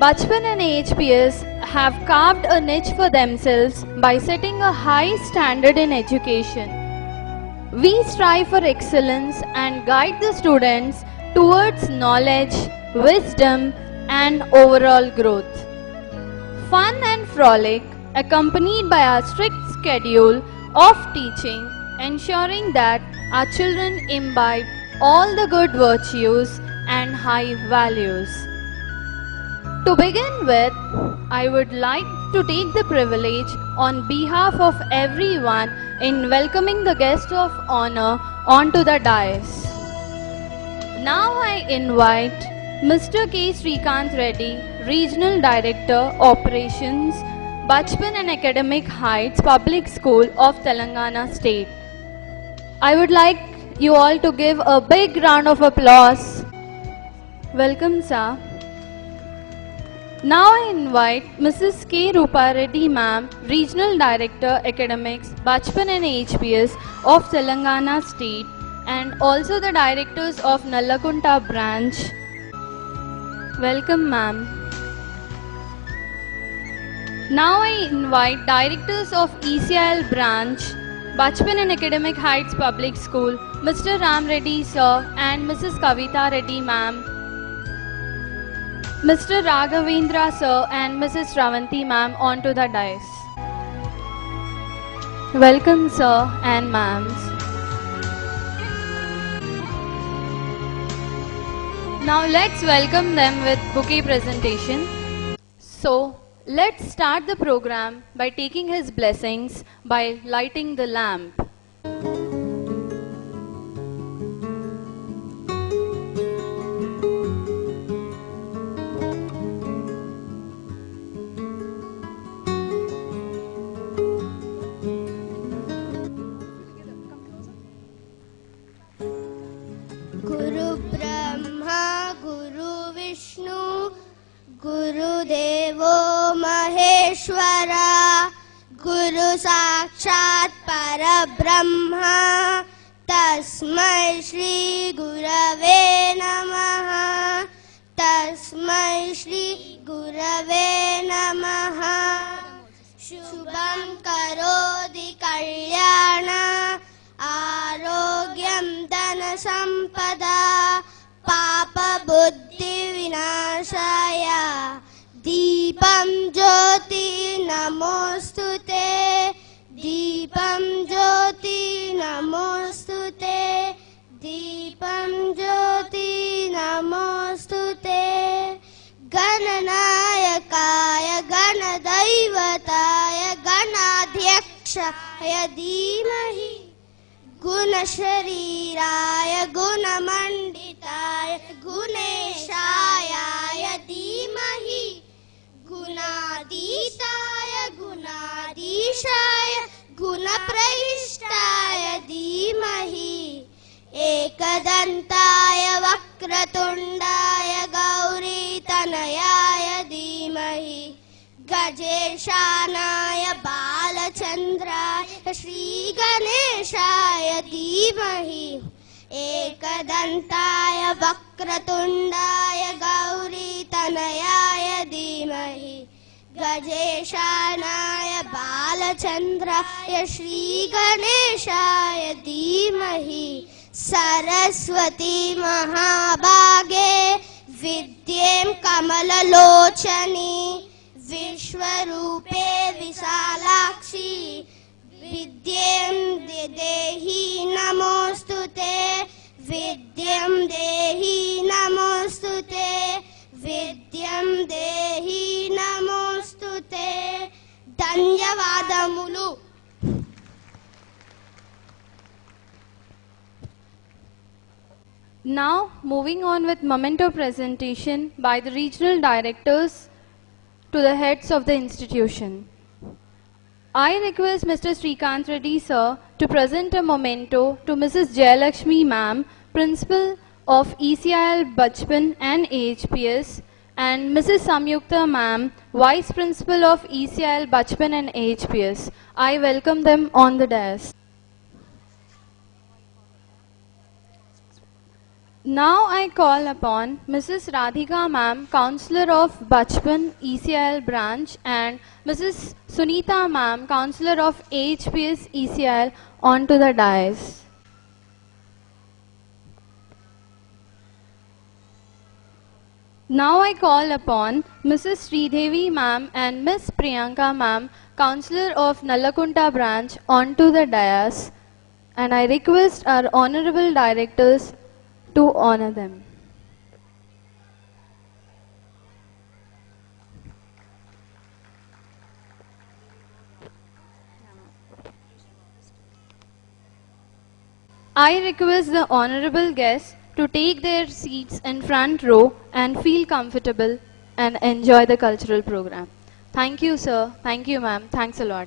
Bachpan and AHPS have carved a niche for themselves by setting a high standard in education. We strive for excellence and guide the students towards knowledge, wisdom, and overall growth. Fun and frolic, accompanied by our strict schedule of teaching, ensuring that our children imbibe all the good virtues and high values. To begin with, I would like to take the privilege on behalf of everyone in welcoming the guest of honor onto the dais. Now I invite Mr. K. Srikanth Reddy, Regional Director, Operations, Bachpan and Academic Heights Public School of Telangana State. I would like you all to give a big round of applause. Welcome, sir. Now I invite Mrs. K. Rupa Reddy Ma'am, Regional Director, Academics, Bachpan and AHPS of Telangana State, and also the Directors of Nallakunta Branch. Welcome, ma'am. Now I invite Directors of ECIL Branch, Bachpan and Academic Heights Public School, Mr. Ram Reddy sir and Mrs. Kavita Reddy ma'am, Mr. Raghavendra sir and Mrs. Ravanti ma'am onto the dais. Welcome, sir and ma'ams. Now let's welcome them with bouquet presentation. So let's start the program by taking his blessings by lighting the lamp. Guru Brahma, Guru Vishnu, Guru Devo Maheshwara, Guru Sakshat Parabrahma, Tasmai Shri Gurave Namaha, Tasmai Shri Gurave Namaha. Shubham Karodi Kalyana, Arogyam Dana Sampada, Papa Buddhi Vinashaya, Deepam Jyoti Namostute, Deepam Jyoti Namostute, Deepam Jyoti Namostute, Gananayakaya Ganadaivataya Ganadhyakshaya Dhimahi, Gunashariraya Gunamanditaya Guneshaya Dhimahi, Gunaditaya Gunadishaya Gunaprahishtaya Dhimahi, Ekadantaya Vakratundaya Gauri Tanayaya Dhimahi, Gajeshanaya Balachandraya Shri Ganeshaya Dhimahi, Ekadantaya Vakratundaya Gauri Tanayaya Dhimahi, Gajeshanaya Balachandraya Shri Ganeshaya Dhimahi, Saraswati Mahabage Vidyem Kamalalochani, Vishwarupe Visalakshi, Vidyam Dehi Namostute, Vidyam Dehi Namostute, Vidyam Dehi Namostute. Dhanyavadamulu. Now moving on with memento presentation by the regional directors to the heads of the institution. I request Mr. Srikanth Reddy sir to present a memento to Mrs. Jayalakshmi ma'am, Principal of ECIL Bachpan and AHPS, and Mrs. Samyukta ma'am, Vice Principal of ECIL Bachpan and AHPS. I welcome them on the dais. Now I call upon Mrs. Radhika ma'am, Counselor of Bachpan ECIL branch, and Mrs. Sunita ma'am, Counselor of AHPS ECIL, onto the dais. Now I call upon Mrs. Sridevi ma'am and Miss Priyanka ma'am, Counselor of Nallakunta branch, onto the dais, and I request our honorable directors to honor them. I request the honorable guests to take their seats in front row and feel comfortable and enjoy the cultural program. Thank you, sir. Thank you, ma'am. Thanks a lot.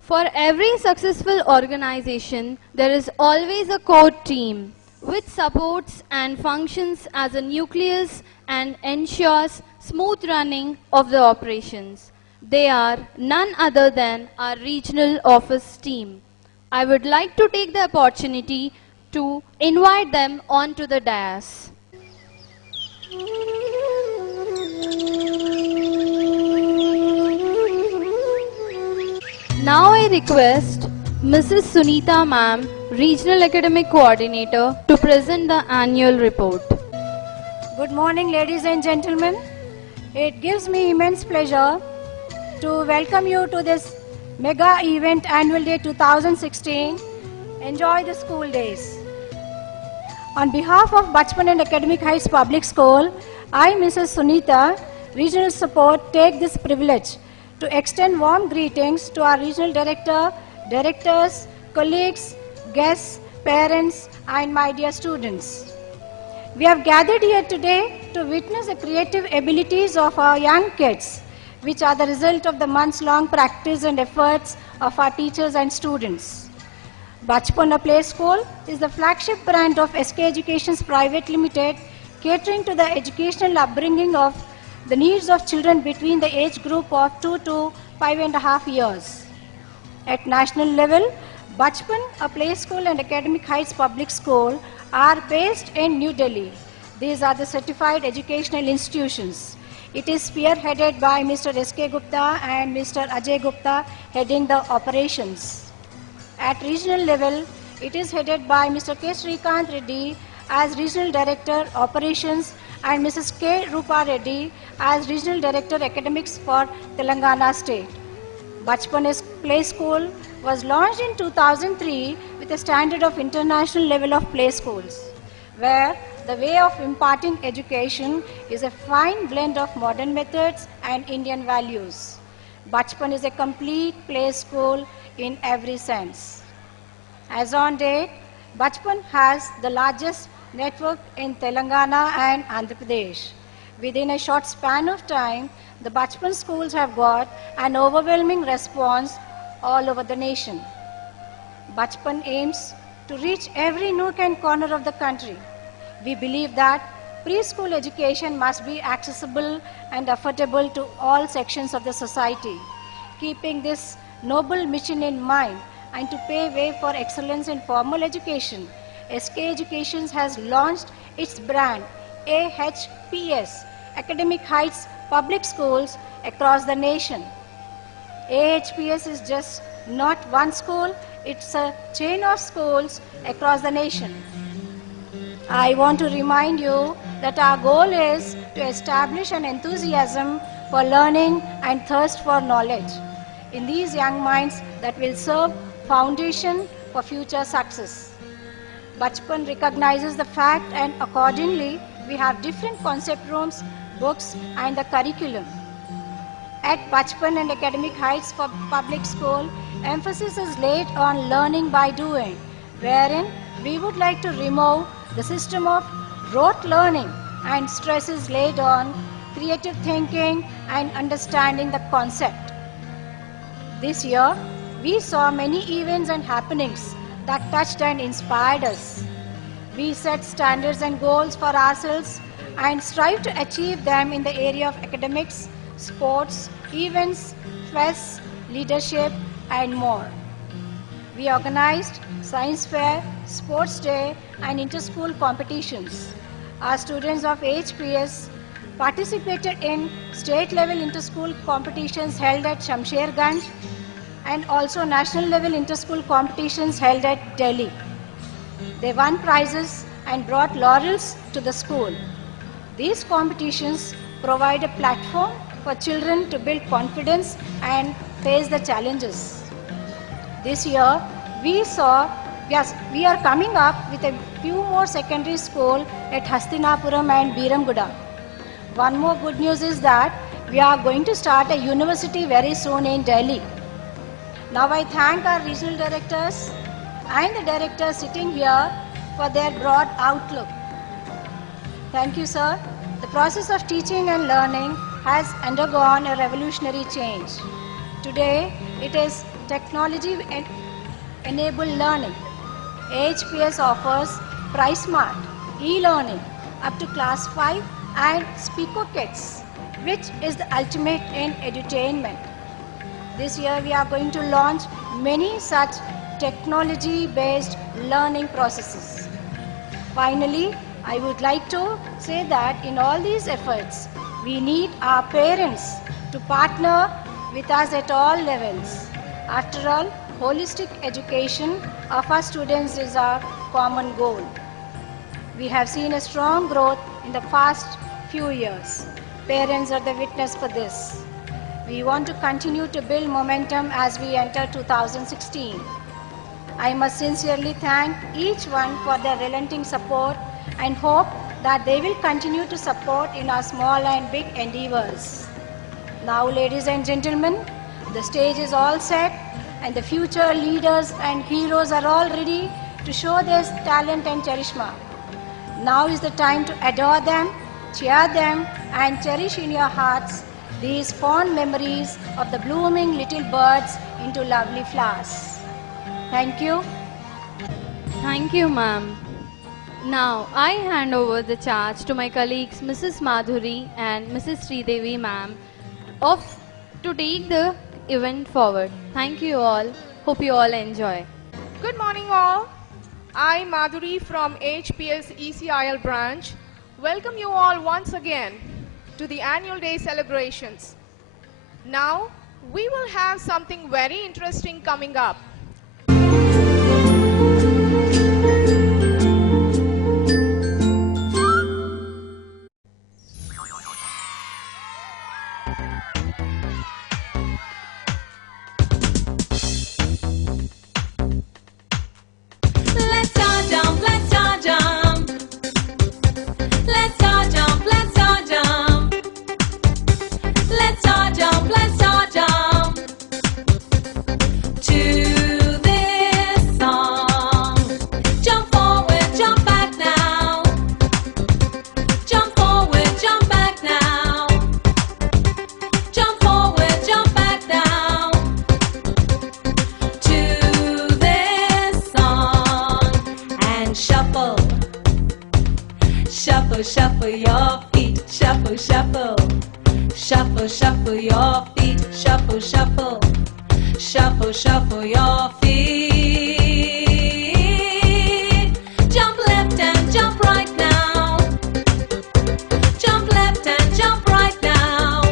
For every successful organization, there is always a core team which supports and functions as a nucleus and ensures smooth running of the operations. They are none other than our regional office team. I would like to take the opportunity to invite them onto the dais. Now I request Mrs. Sunita ma'am, Regional Academic Coordinator, to present the annual report. Good morning, ladies and gentlemen. It gives me immense pleasure to welcome you to this mega event Annual Day 2016. Enjoy the school days. On behalf of Bachpan and Academic Heights Public School, I, Mrs. Sunita, Regional Support, take this privilege to extend warm greetings to our Regional Director, directors, colleagues, guests, parents, and my dear students. We have gathered here today to witness the creative abilities of our young kids, which are the result of the months-long practice and efforts of our teachers and students. Bachpan Play School is the flagship brand of SK Educations Private Limited, catering to the educational upbringing of the needs of children between the age group of 2 to 5.5 years. At national level, Bachpan, a play school and Academic Heights Public School are based in New Delhi. These are the certified educational institutions. It is spearheaded by Mr. S.K. Gupta and Mr. Ajay Gupta heading the operations. At regional level, it is headed by Mr. K. Srikant Reddy as Regional Director Operations and Mrs. K. Rupa Reddy as Regional Director Academics for Telangana State. Bachpan Play School was launched in 2003 with a standard of international level of play schools, where the way of imparting education is a fine blend of modern methods and Indian values. Bachpan is a complete play school in every sense. As on date, Bachpan has the largest network in Telangana and Andhra Pradesh. Within a short span of time, the Bachpan schools have got an overwhelming response all over the nation. Bachpan aims to reach every nook and corner of the country. We believe that preschool education must be accessible and affordable to all sections of the society. Keeping this noble mission in mind and to pave way for excellence in formal education, SK Education has launched its brand AHPS, Academic Heights Public Schools, across the nation. AHPS is just not one school, it's a chain of schools across the nation. I want to remind you that our goal is to establish an enthusiasm for learning and thirst for knowledge in these young minds that will serve foundation for future success. Bachpan recognizes the fact, and accordingly we have different concept rooms, books and the curriculum. At Bachpan and Academic Heights Public School, emphasis is laid on learning by doing, wherein we would like to remove the system of rote learning and stress is laid on creative thinking and understanding the concept. This year, we saw many events and happenings that touched and inspired us. We set standards and goals for ourselves and strive to achieve them in the area of academics, sports, events, fests, leadership, and more. We organized science fair, sports day, and inter-school competitions. our students of HPS participated in state level inter-school competitions held at Shamsherganj and also national level inter-school competitions held at Delhi. They won prizes and brought laurels to the school. These competitions provide a platform for children to build confidence and face the challenges. This year, we are coming up with a few more secondary schools at Hastinapuram and Biramguda. One more good news is that we are going to start a university very soon in Delhi. Now I thank our regional directors and the directors sitting here for their broad outlook. Thank you, sir. The process of teaching and learning has undergone a revolutionary change. Today, it is technology-enabled learning. HPS offers PriceSmart, e-learning up to class 5 and Speaker Kits, which is the ultimate in edutainment. This year, we are going to launch many such technology-based learning processes. Finally, I would like to say that in all these efforts, we need our parents to partner with us at all levels. After all, holistic education of our students is our common goal. We have seen a strong growth in the past few years. Parents are the witness for this. We want to continue to build momentum as we enter 2016. I must sincerely thank each one for their relenting support and hope that they will continue to support in our small and big endeavors. Now, ladies and gentlemen, the stage is all set and the future leaders and heroes are all ready to show their talent and charisma. Now is the time to adore them, cheer them, and cherish in your hearts these fond memories of the blooming little birds into lovely flowers. Thank you. Thank you, ma'am. Now, I hand over the charge to my colleagues Mrs. Madhuri and Mrs. Sridevi, ma'am, to take the event forward. Thank you all. Hope you all enjoy. Good morning all. I, Madhuri from HPS ECIL branch, welcome you all once again to the annual day celebrations. Now, we will have something very interesting coming up. Shuffle your feet, shuffle, shuffle. Shuffle, shuffle your feet, shuffle, shuffle. Shuffle, shuffle your feet. Jump left and jump right now. Jump left and jump right now.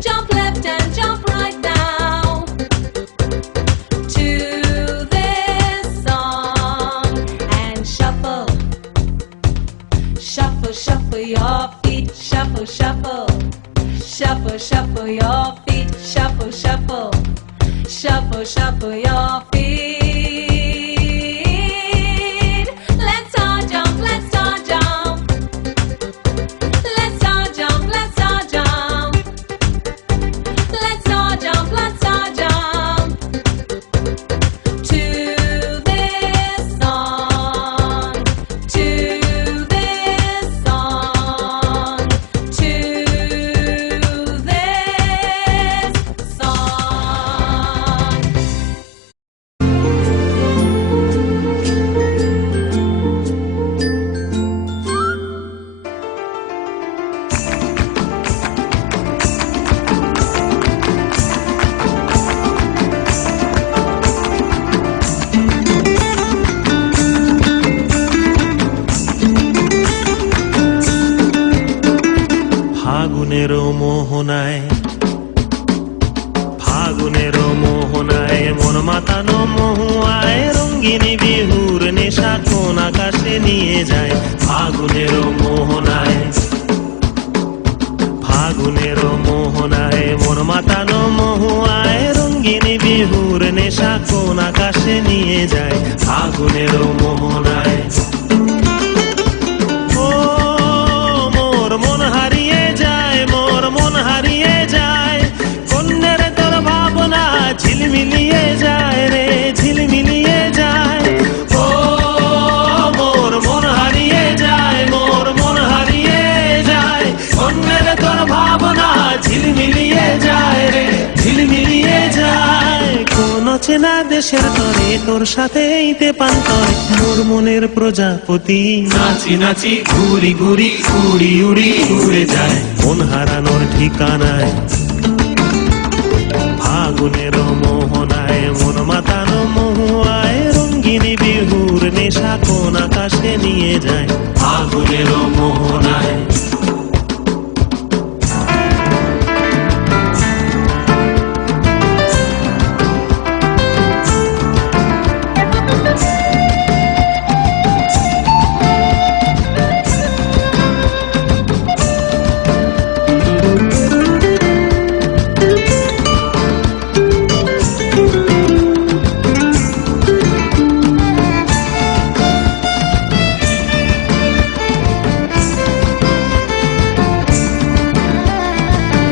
Jump left and jump right now. To this song and shuffle. Shuffle, shuffle your feet, shuffle, shuffle. Shuffle, shuffle your feet, shuffle, shuffle. Shuffle, shuffle your feet. Let's all jump, let's all jump. Let's all jump, let's all jump. Let's all jump, let's all jump. To this song, to this song, to this song. মোহনায়, ফাগুনের মোহনায় মন মাতানো মহুয়ায় রঙ্গিনী বিহুর নেশা কোন আকাশে নিয়ে যায়। ফাগুনের মোহনায়, ফাগুনের মোহনায় মন মাতানো মহুয়ায় রঙ্গিনী বিহুর নেশা কোন আকাশে নিয়ে যায়। ফাগুনের মোহনায় ও মোর মন হারিয়ে যায়, মোর মন হারিয়ে যায়, কন্যের তোর ভাবনা ঝিলমিলিয়ে যায় রে, ঝিলমিলিয়ে যায়। ও মোর মন হারিয়ে যায়, মোর মন হারিয়ে যায়, কন্যের তোর ভাবনা ঝিলমিলিয়ে যায় রে, ঝিলমিলিয়ে যায়। কোন চেনা দেশের তরে তোর সাথে ইতে পান্তরে মোর মনের প্রজাপতি নাচি নাচি ঘুরি ঘুরি উড়ি উড়ি উড়ে যায় মন হারানোর ঠিকানায়। ফাগুনের মোহনায় মন মাতানো মহুয়ায় রঙ্গিনী বিহুর নেশা কোন আকাশে নিয়ে যায়। ফাগুনের মোহনায়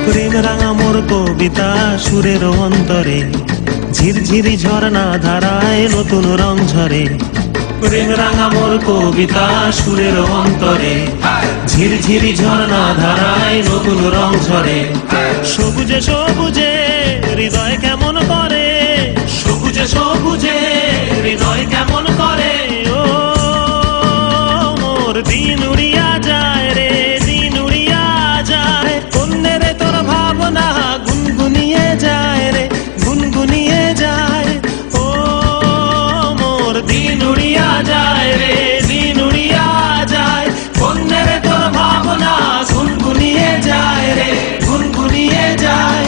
প্রেম রাঙা মোর কবিতা সুরের অন্তরে ঝিরঝিরি ঝর্ণা ধারায় নতুন রং ঝরে। প্রেম রাঙা মোর কবিতা সুরের অন্তরে ঝিরঝিরি ঝর্ণা ধারায় নতুন রং ঝরে। সবুজে সবুজে হৃদয় কেমন করে, সবুজে সবুজে হৃদয় কেমন করে। ও মোর দিন উড়িয়া যায় রে, দিন উড়িয়া যায়, কন্যের তোর ভাবনা গুনগুনিয়ে যায় রে, গুনগুনিয়ে যায়। ও মোর দিন উড়িয়া যায় রে, দিন উড়িয়া যায়, কন্যের তোর ভাবনা গুনগুনিয়ে যায় রে, গুনগুনিয়ে যায়।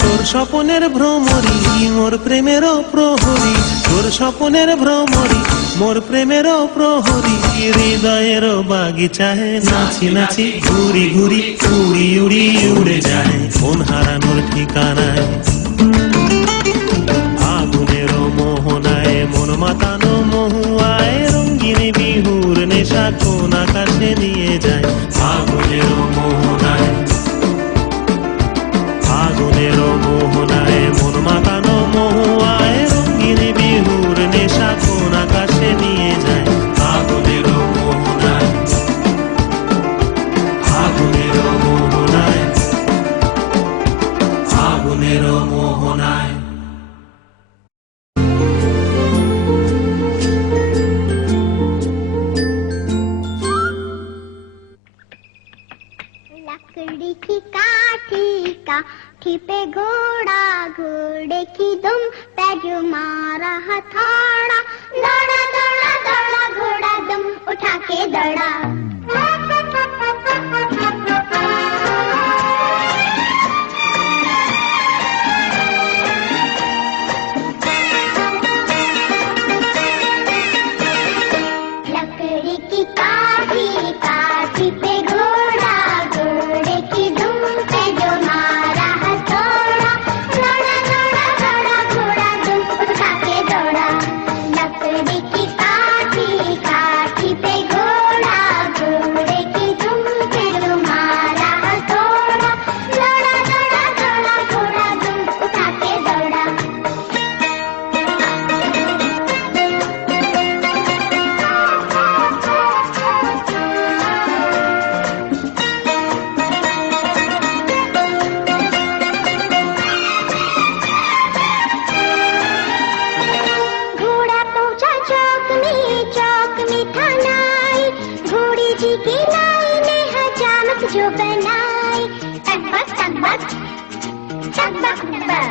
তোর স্বপনের ভ্রমরি মোর প্রেমেরও প্রহরী, তোর স্বপনের ভ্রমরি মোর প্রেমেরও প্রহরী। হৃদয়ের বাগিচায় নাচি নাচি ঘুরি ঘুরি উড়ি উড়ি উড়ে যায় মন হারানোর ঠিকানায়। ফাগুনের মোহনায় মন মাতানো মহুয়ায় রঙ্গিনী বিহুর নেশা কোন আকাশে নিয়ে যায়। ফাগুনের মোহনায়, ফাগুনের মোহনায় মন মাতানো মহুয়ায় রঙ্গিনী বিহুর নেশা কোন আকাশে নিয়ে যায়। ফাগুনের মোহনায়, ফাগুনের মোহনায়, ফাগুনের মোহনায়। लकड़ी की काठी काठी पे घोड़ा, घोड़े की दुम पे जो मारा हथौड़ा, दौड़ा दौड़ा दौड़ा घोड़ा दुम उठा के दौड़ा। लकड़ी की काठी काठी पे घोड़ा, घोड़े की दुम पे जो मारा हथौड़ा, दौड़ा दौड़ा दौड़ा घोड़ा दुम उठा के दौड़ा। लकड़ी की काठी काठी पे घोड़ा, घोड़े की दुम पे जो मारा हथौड़ा, दौड़ा दौड़ा दौड़ा घोड़ा दुम उठा के दौड़ा। घोड़ा पहुंचा चौक में था नाई, घोड़ी जी की नाई ने हजामत जो बनाई। टकबक टकबक टकबक टकबक,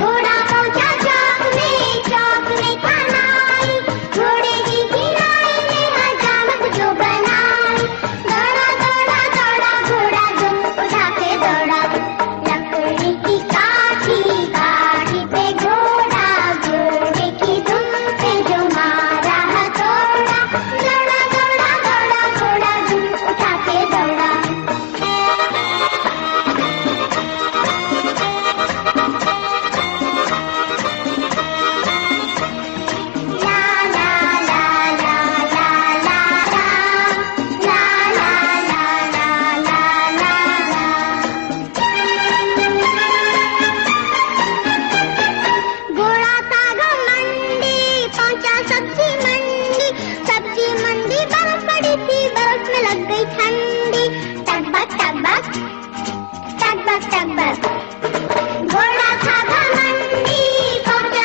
घोड़ा पहुंचा चौक में था नाई, घोड़े जी की नाई ने हजामत जो बनाई। दौड़ा दौड़ा दौड़ा घोड़ा दुम उठा के लटक पर घोड़ा था घमंडी पहुंचा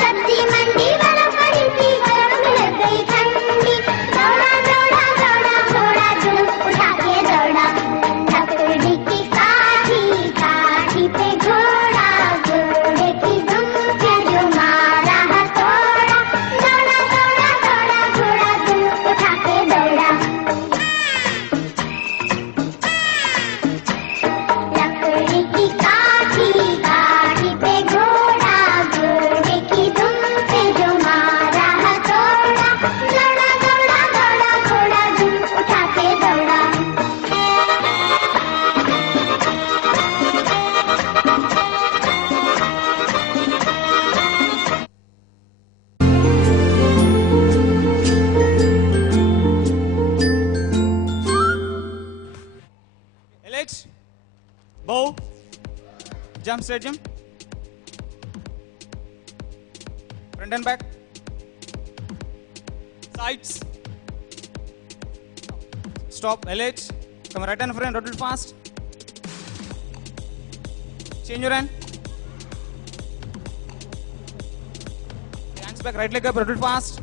सब्जी मंडी बर्फ पड़ी थी बर्फ में लग गई ठंडी दौड़ा दौड़ा दौड़ा घोड़ा धूप उठा के दौड़ा लकड़ी की काठी पे घोड़ा घोड़े की दुम पे जो मारा हथौड़ा दौड़ा दौड़ा दौड़ा घोड़ा धूप उठा के दौड़ा लकड़ी की काठी पे घोड़ा घोड़े की दुम पे जो मारा हथौड़ा दौड़ा दौड़ा दौड़ा घोड़ा धूप उठा के दौड़ा LH, bow, jump, straight jump, front and back, sides, stop, LH, come right and front, rotate fast, change your hand, hands back, right leg up, rotate fast,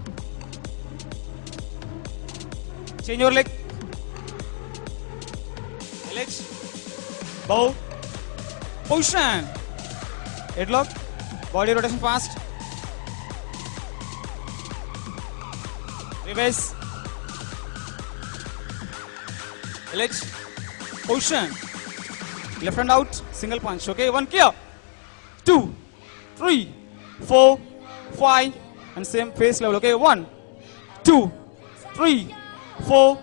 change your leg, LH, bow, position, headlock, body rotation fast, reverse, LH, position, left hand out, single punch, okay, 1 clear, 2, 3, 4, 5, and same face level, okay, 1, 2, 3, 4,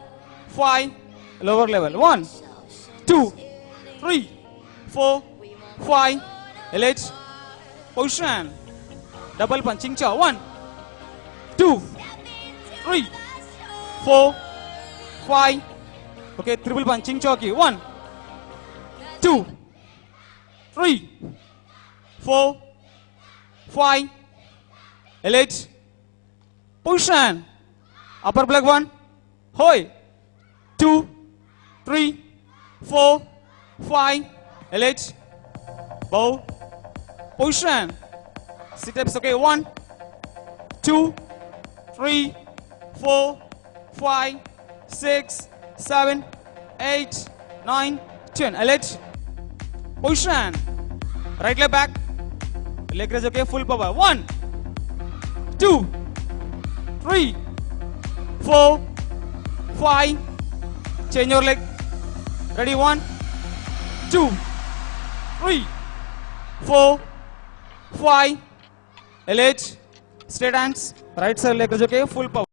5, lower level, 1, 2, 3, 4, 5, LH, position, double punching jaw, 1, 2, 3, 4, 5, okay, triple punching jaw key, 1, 2, 3, 4, 5, LH, position, upper black 1, hoi, 2, 3, 4, 5, LH, bow, position, sit ups, okay, 1, 2, 3, 4, 5, 6, 7, 8, 9, 10, LH, position, right leg back, leg raise, okay, full power, 1, 2, 3, 4, 5, change your leg, ready, 1, 2, 3, 4, 5, LH, straight hands, right side leg raise, okay, full power.